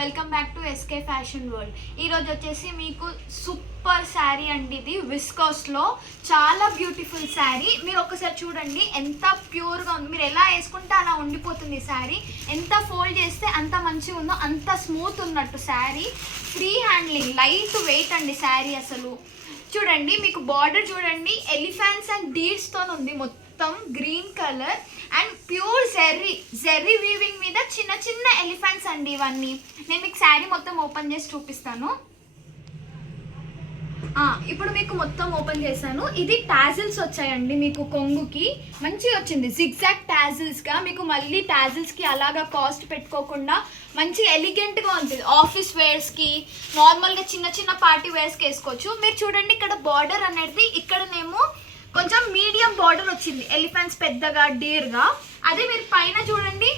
Welcome back to SK fashion world. ఈరోజు వచ్చేసి మీకు సూపర్ శారీ అండి. ఇది విస్కాస్లో చాలా బ్యూటిఫుల్ శారీ. మీరు ఒకసారి చూడండి ఎంత ప్యూర్గా ఉంది. మీరు ఎలా వేసుకుంటే అలా ఉండిపోతుంది శారీ. ఎంత ఫోల్డ్ చేస్తే అంత మంచిగా ఉందో అంత స్మూత్ ఉన్నట్టు sari. Free handling, light weight అండి శారీ. అసలు చూడండి, మీకు బార్డర్ చూడండి, ఎలిఫెంట్స్ అండ్ డీర్స్తో ఉంది. మొత్తం green colour and pure Jerry weaving మీద చిన్న చిన్న ఎలిఫెంట్స్ అండి ఇవన్నీ. నేను మీకు శారీ మొత్తం ఓపెన్ చేసి చూపిస్తాను. ఇప్పుడు మీకు మొత్తం ఓపెన్ చేశాను. ఇది టాజిల్స్ వచ్చాయండి మీకు. కొంగుకి మంచిగా వచ్చింది జిగ్జాగ్ టాజిల్స్గా. మీకు మళ్ళీ టాజిల్స్కి అలాగా కాస్ట్ పెట్టుకోకుండా మంచి ఎలిగెంట్గా ఉంటుంది. ఆఫీస్ వేర్స్కి, నార్మల్గా చిన్న చిన్న పార్టీ వేర్స్కి వేసుకోవచ్చు. మీరు చూడండి, ఇక్కడ బార్డర్ అనేది ఇక్కడనేమో కొంచెం మీడియం బార్డర్ వచ్చింది, ఎలిఫెంట్స్ పెద్దగా డీర్గా. అదే మీరు పైన చూడండి,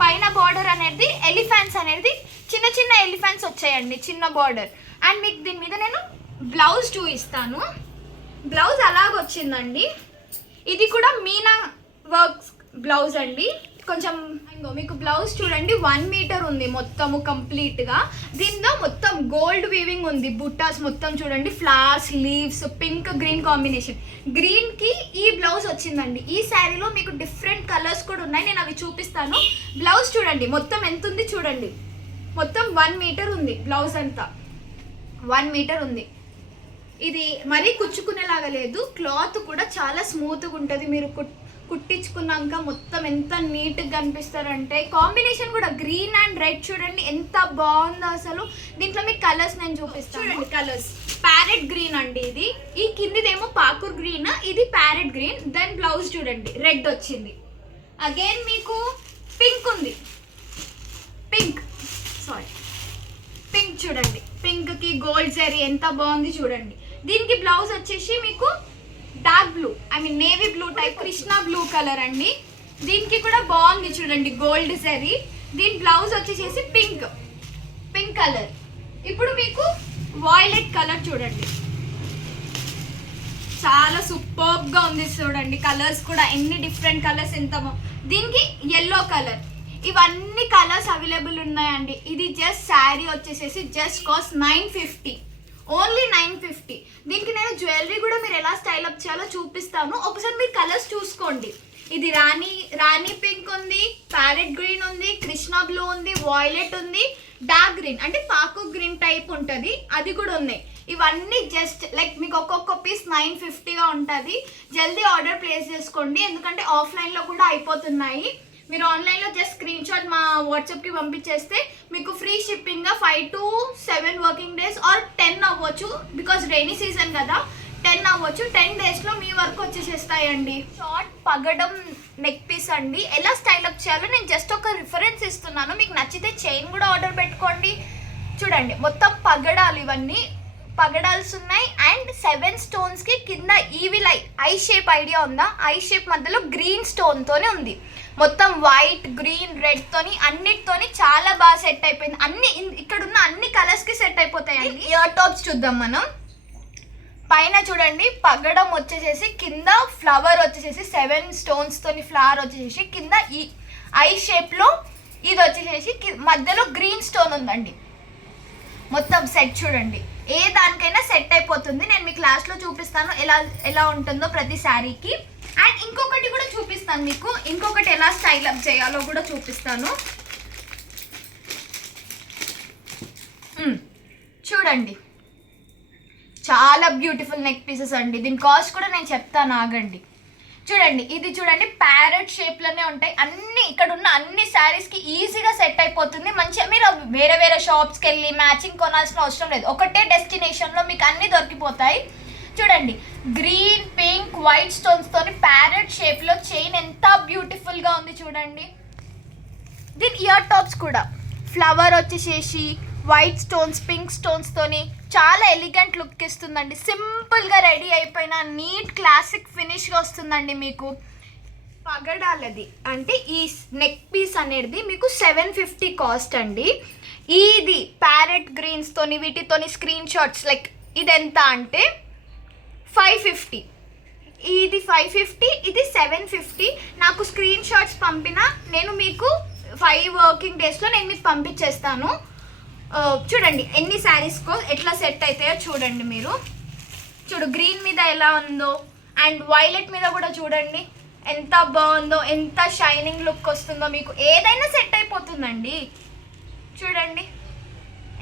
పైన బార్డర్ అనేది ఎలిఫెంట్స్ అనేది చిన్న చిన్న ఎలిఫెంట్స్ వచ్చాయండి, చిన్న బార్డర్. అండ్ మీకు దీని మీద నేను బ్లౌజ్ చూపిస్తాను. బ్లౌజ్ అలాగొచ్చిందండి. ఇది కూడా మీనా వర్క్స్ బ్లౌజ్ అండి. కొంచెం మీకు బ్లౌజ్ చూడండి 1 మీటర్ ఉంది మొత్తము కంప్లీట్గా. దీనిలో మొత్తం గోల్డ్ వీవింగ్ ఉంది. బుట్టాస్ మొత్తం చూడండి, flowers, leaves, pink green combination. గ్రీన్కి ఈ బ్లౌజ్ వచ్చిందండి. ఈ శారీలో మీకు డిఫరెంట్ కలర్స్ కూడా ఉన్నాయి, నేను అవి చూపిస్తాను. బ్లౌజ్ చూడండి మొత్తం ఎంత ఉంది చూడండి. మొత్తం 1 మీటర్ ఉంది బ్లౌజ్ అంతా. 1 మీటర్ ఉంది. ఇది మరీ కుచ్చుకునేలాగా లేదు. క్లాత్ కూడా చాలా స్మూత్గా ఉంటుంది. మీరు కుట్టించుకున్నాక మొత్తం ఎంత నీట్గా కనిపిస్తారంటే. కాంబినేషన్ కూడా గ్రీన్ అండ్ రెడ్ చూడండి ఎంత బాగుందో అసలు. దీంట్లో మీకు కలర్స్ నేను చూపిస్తాను. చూడండి కలర్స్. ప్యారెట్ గ్రీన్ అండి ఇది. ఈ కిందిదేమో పాకూర్ గ్రీన్, ఇది ప్యారెట్ గ్రీన్. దెన్ బ్లౌజ్ చూడండి రెడ్ వచ్చింది. అగైన్ మీకు పింక్ ఉంది. పింక్ చూడండి, పింక్కి గోల్డ్ జరీ ఎంత బాగుంది చూడండి. దీనికి బ్లౌజ్ వచ్చేసి మీకు dark blue, I mean navy blue type, Krishna blue colour అండి. దీనికి కూడా బాగుంది చూడండి, గోల్డ్ జరీ. దీని బ్లౌజ్ వచ్చేసేసి పింక్ కలర్. ఇప్పుడు మీకు వాయిలెట్ కలర్ చూడండి, చాలా సూపర్గా ఉంది చూడండి. కలర్స్ కూడా ఎన్ని డిఫరెంట్ కలర్స్ ఎంత దీనికి ఎల్లో కలర్. ఇవన్నీ కలర్స్ అవైలబుల్ ఉన్నాయండి. ఇది జస్ట్ శారీ వచ్చేసేసి జస్ట్ కాస్ట్ 950, ఓన్లీ 950. దీనికి నేను జ్యువెలరీ కూడా మీరు ఎలా స్టైల్ అప్ చేయాలో చూపిస్తాను. ఒకసారి మీరు కలర్స్ చూసుకోండి. ఇది రాణి పింక్ ఉంది, ప్యారెట్ గ్రీన్ ఉంది, కృష్ణా బ్లూ ఉంది, వాయిలెట్ ఉంది, డార్క్ గ్రీన్ అంటే పాకు గ్రీన్ టైప్ ఉంటుంది, అది కూడా ఉన్నాయి. ఇవన్నీ జస్ట్ లైక్ మీకు ఒక్కొక్క పీస్ 950గా ఉంటుంది. జల్దీ ఆర్డర్ ప్లేస్ చేసుకోండి, ఎందుకంటే ఆఫ్లైన్లో కూడా అయిపోతున్నాయి. మీరు ఆన్లైన్లో జస్ట్ స్క్రీన్ షాట్ మా వాట్సాప్కి పంపించేస్తే మీకు ఫ్రీ షిప్పింగ్గా 5 to 7 వర్కింగ్ డేస్ ఆర్ 10 అవ్వచ్చు. బికాజ్ రైనీ సీజన్ కదా, 10 అవ్వచ్చు. 10 డేస్లో మీ వర్క్ వచ్చేసేస్తాయండి. షార్ట్ పగడం నెక్ పీస్ అండి. ఎలా స్టైల్ అప్ చేయాలో నేను జస్ట్ ఒక రిఫరెన్స్ ఇస్తున్నాను. మీకు నచ్చితే చైన్ కూడా ఆర్డర్ పెట్టుకోండి. చూడండి మొత్తం పగడాలు, ఇవన్నీ పగడాల్స్ ఉన్నాయి. అండ్ 7 స్టోన్స్కి కింద ఈవిల్ ఐ షేప్ ఐడియా ఉందా? ఐ షేప్ మధ్యలో గ్రీన్ స్టోన్తోనే ఉంది. మొత్తం వైట్, గ్రీన్, రెడ్ తోని అన్నిటితోని చాలా బాగా సెట్ అయిపోయింది. అన్ని ఇక్కడ ఉన్న అన్ని కలర్స్కి సెట్ అయిపోతాయండి. ఇయర్ టాప్స్ చూద్దాం మనం. పైన చూడండి పగడం వచ్చేసేసి, కింద ఫ్లవర్ వచ్చేసేసి 7 స్టోన్స్ తోని ఫ్లవర్ వచ్చేసేసి, కింద ఈ ఐ షేప్లో ఇది వచ్చేసేసి మధ్యలో గ్రీన్ స్టోన్ ఉందండి. మొత్తం సెట్ చూడండి, ఏ దానికైనా సెట్ అయిపోతుంది. నేను మీకు లాస్ట్లో చూపిస్తాను ఎలా ఉంటుందో ప్రతి శారీకి. అండ్ ఇంకొకటి కూడా చూపిస్తాను మీకు, ఇంకొకటి ఎలా స్టైల్ అప్ చేయాలో కూడా చూపిస్తాను. చూడండి చాలా బ్యూటిఫుల్ నెక్ పీసెస్ అండి. దీని కాస్ట్ కూడా నేను చెప్తాను, ఆగండి. చూడండి ఇది చూడండి, ప్యారెట్ షేప్లోనే ఉంటాయి అన్ని. ఇక్కడ ఉన్న అన్ని శారీస్కి ఈజీగా సెట్ అయిపోతుంది. మంచిగా మీరు వేరే వేరే షాప్స్కి వెళ్ళి మ్యాచింగ్ కొనాల్సిన అవసరం లేదు. ఒకటే డెస్టినేషన్లో మీకు అన్నీ దొరికిపోతాయి. చూడండి గ్రీన్, పింక్, వైట్ స్టోన్స్తో ప్యారెట్ షేప్లో చైన్ ఎంత బ్యూటిఫుల్గా ఉంది చూడండి. దీని ఇయర్ టాప్స్ కూడా ఫ్లవర్ వచ్చేసేసి వైట్ స్టోన్స్, పింక్ స్టోన్స్తోని చాలా ఎలిగెంట్ లుక్ ఇస్తుందండి. సింపుల్గా రెడీ అయిపోయిన నీట్ క్లాసిక్ ఫినిష్గా వస్తుందండి మీకు. పగడాలది అంటే ఈ నెక్ పీస్ అనేది మీకు 750 కాస్ట్ అండి. ఇది ప్యారెట్ గ్రీన్స్తోని వీటితోని స్క్రీన్ షాట్స్ లైక్ ఇది ఎంత అంటే 550. ఇది 550, ఇది 750. నాకు స్క్రీన్ షాట్స్ పంపిన నేను మీకు 5 వర్కింగ్ డేస్లో నేను మీకు పంపించేస్తాను. చూడండి ఎన్ని శారీస్కో ఎట్లా సెట్ అవుతాయో చూడండి మీరు. చూడు గ్రీన్ మీద ఎలా ఉందో, అండ్ వైలెట్ మీద కూడా చూడండి ఎంత బాగుందో, ఎంత షైనింగ్ లుక్ వస్తుందో. మీకు ఏదైనా సెట్ అయిపోతుందండి. చూడండి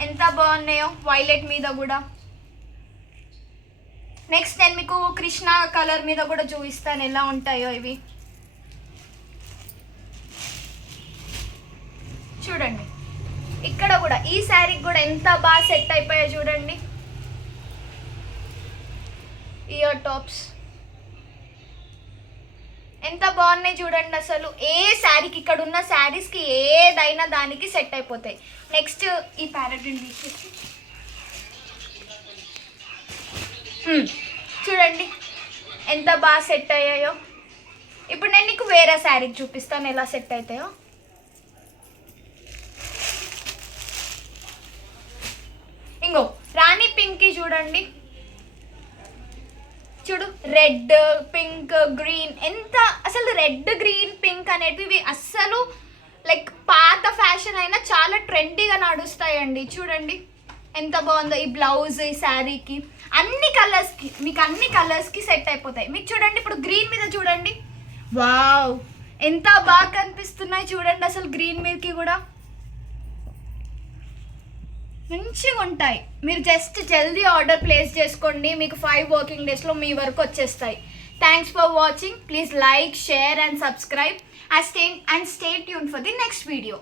ఎంత బాగున్నాయో వైలెట్ మీద కూడా. నెక్స్ట్ నేను మీకు కృష్ణ కలర్ మీద కూడా చూపిస్తాను ఎలా ఉంటాయో ఇవి. చూడండి ఇక్కడ కూడా ఈ శారీకి కూడా ఎంత బాగా సెట్ అయిపోయాయో చూడండి. ఇయర్ టాప్స్ ఎంత బాగున్నాయి చూడండి. అసలు ఏ శారీకి, ఇక్కడ ఉన్న శారీస్కి ఏదైనా దానికి సెట్ అయిపోతాయి. నెక్స్ట్ ఈ ప్యారెట్ని తీసేసి చూడండి ఎంత బాగా సెట్ అయ్యాయో. ఇప్పుడు నేను నీకు వేరే శారీకి చూపిస్తాను ఎలా సెట్ అవుతాయో. ఇంకో రాణి పింక్కి చూడండి, చూడు రెడ్, పింక్, గ్రీన్. ఎంత అసలు రెడ్, గ్రీన్, పింక్ అనేటివి అస్సలు లైక్ పాత ఫ్యాషన్ అయినా చాలా ట్రెండీగా నడుస్తాయండి. చూడండి ఎంత బాగుందో. ఈ బ్లౌజ్ ఈ శారీకి అన్ని కలర్స్కి, మీకు అన్ని కలర్స్కి సెట్ అయిపోతాయి. మీకు చూడండి ఇప్పుడు గ్రీన్ మీద చూడండి, వావ్ ఎంత బాగా కనిపిస్తున్నాయి చూడండి. అసలు గ్రీన్ మీదకి కూడా మంచిగా ఉంటాయి. మీరు జస్ట్ జల్దీ ఆర్డర్ ప్లేస్ చేసుకోండి, మీకు 5 వర్కింగ్ డేస్లో మీ వరకు వచ్చేస్తాయి. Thanks for watching. Please like, share and subscribe and stay tuned for the next video.